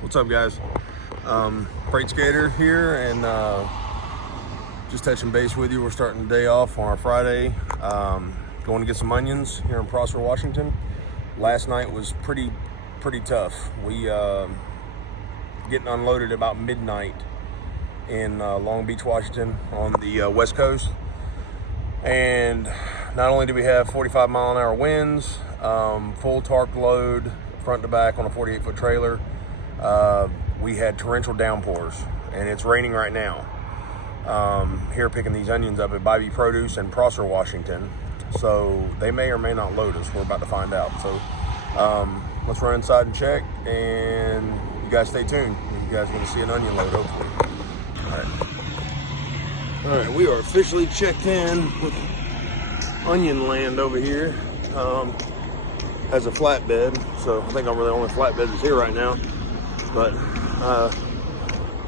What's up, guys? Freight Skater here, and just touching base with you. We're starting the day off on our Friday, going to get some onions here in Prosser, Washington. Last night was pretty tough. We getting unloaded about midnight in Long Beach, Washington, on the West Coast. And not only do we have 45-mile-an-hour winds, full tarp load, front to back on a 48-foot trailer, we had torrential downpours, and it's raining right now. Here picking these onions up at Bybee Produce in Prosser, Washington. So they may or may not load us. We're about to find out. So let's run inside and check, and you guys stay tuned. You guys are going to see an onion load, hopefully. All right, we are officially checked in with Onion Land over here. Has a flatbed, so I think I'm really the only flatbed that's here right now. But I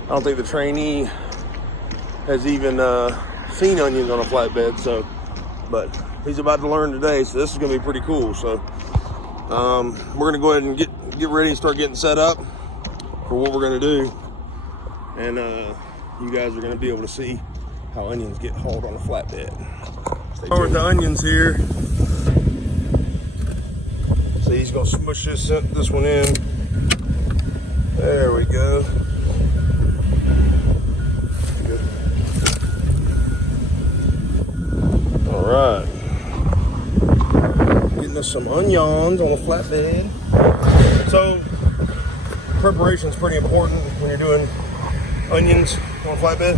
don't think the trainee has even seen onions on a flatbed. So, but he's about to learn today, so this is going to be pretty cool. So we're going to go ahead and get ready and start getting set up for what we're going to do, and you guys are going to be able to see how onions get hauled on a flatbed. Start with the onions here. So he's gonna smush this one in. There we go. Good. All right. Getting us some onions on a flatbed. So preparation is pretty important when you're doing onions on a flatbed.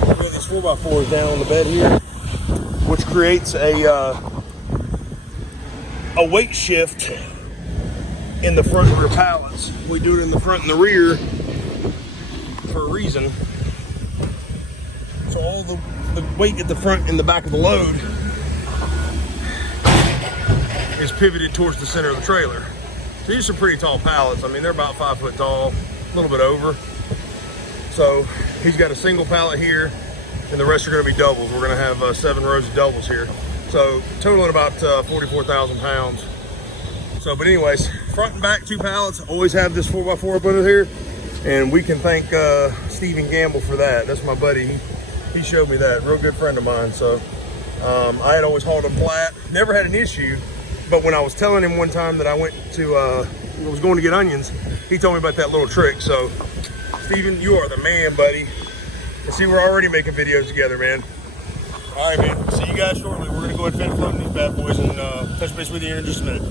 We have these 4x4s down on the bed here, which creates a weight shift in the front and rear pallets. We do it in the front and the rear for a reason. So all the weight at the front and the back of the load is pivoted towards the center of the trailer. So these are pretty tall pallets. I mean, they're about 5 foot tall, a little bit over. So he's got a single pallet here, and the rest are going to be doubles. We're going to have 7 rows of doubles here. So totaling about 44,000 pounds. So, but anyways, front and back 2 pallets. Always have this 4x4 up under here, and we can thank Stephen Gamble for that. That's my buddy. He showed me that. Real good friend of mine. So I had always hauled them flat. Never had an issue. But when I was telling him one time that I was going to get onions, he told me about that little trick. So Steven, you are the man, buddy. And see, we're already making videos together, man. All right, man. See you guys shortly. We're going to go ahead and finish loading these bad boys and touch base with you in just a minute.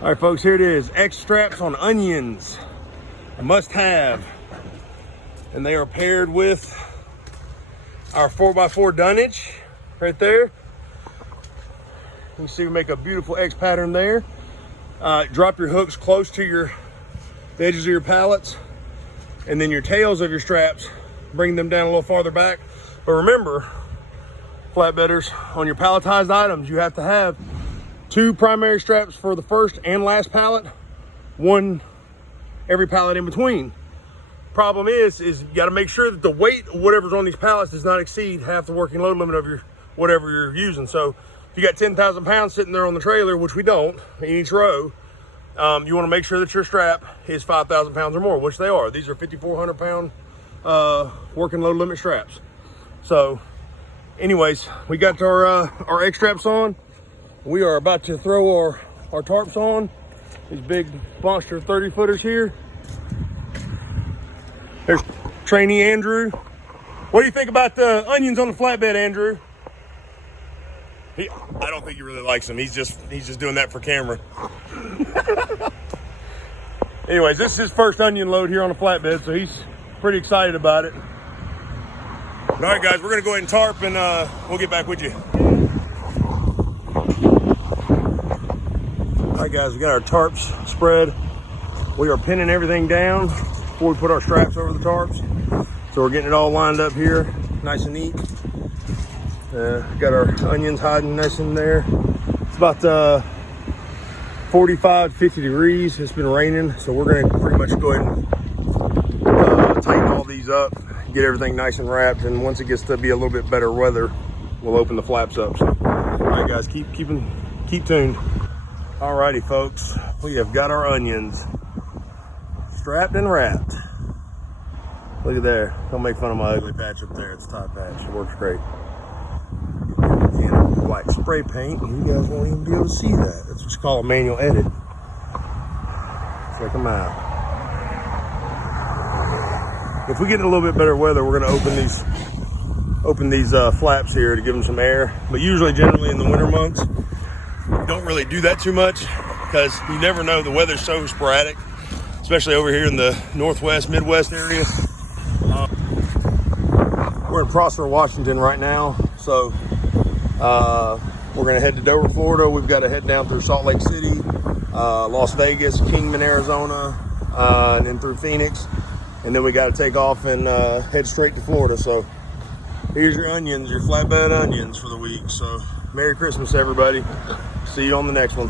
All right, folks, here it is. X straps on onions. A must-have. And they are paired with our 4x4 dunnage right there. You can see we make a beautiful X pattern there. Drop your hooks close to the edges of your pallets, and then your tails of your straps, bring them down a little farther back. But remember, flatbedders, on your palletized items, you have to have 2 primary straps for the first and last pallet, 1 every pallet in between. Problem is you got to make sure that the weight of whatever's on these pallets does not exceed half the working load limit of your whatever you're using. So if you got 10,000 pounds sitting there on the trailer, which we don't, in each row, you want to make sure that your strap is 5,000 pounds or more, which they are. These are 5,400 pound working load limit straps. So anyways, we got our X straps on. We are about to throw our tarps on. These big monster 30-footers here. There's trainee Andrew. What do you think about the onions on the flatbed, Andrew? I don't think he really likes them. He's just doing that for camera. Anyways, this is his first onion load here on a flatbed, so he's pretty excited about it. All right, guys, we're gonna go ahead and tarp, and we'll get back with you. All right, guys, we got our tarps spread. We are pinning everything down before we put our straps over the tarps. So we're getting it all lined up here, nice and neat. Got our onions hiding nice in there. It's about 45 to 50 degrees. It's been raining, so we're gonna pretty much go ahead and tighten all these up, get everything nice and wrapped, and once it gets to be a little bit better weather, we'll open the flaps up. So, all right, guys, keep tuned. Alrighty, folks, we have got our onions. strapped and wrapped. Look at there. Don't make fun of my ugly patch up there. It's a top patch. It works great. Can of white spray paint. You guys won't even be able to see that. That's what you call a manual edit. Check them out. If we get in a little bit better weather, we're going to open these flaps here to give them some air. But usually, generally in the winter months, don't really do that too much because you never know. The weather's so sporadic, especially over here in the Northwest, Midwest area. We're in Prosper, Washington right now, so we're going to head to Dover, Florida. We've got to head down through Salt Lake City, Las Vegas, Kingman, Arizona, and then through Phoenix. And then we got to take off and head straight to Florida. So here's your onions, your flatbed onions for the week. So Merry Christmas, everybody. See you on the next one.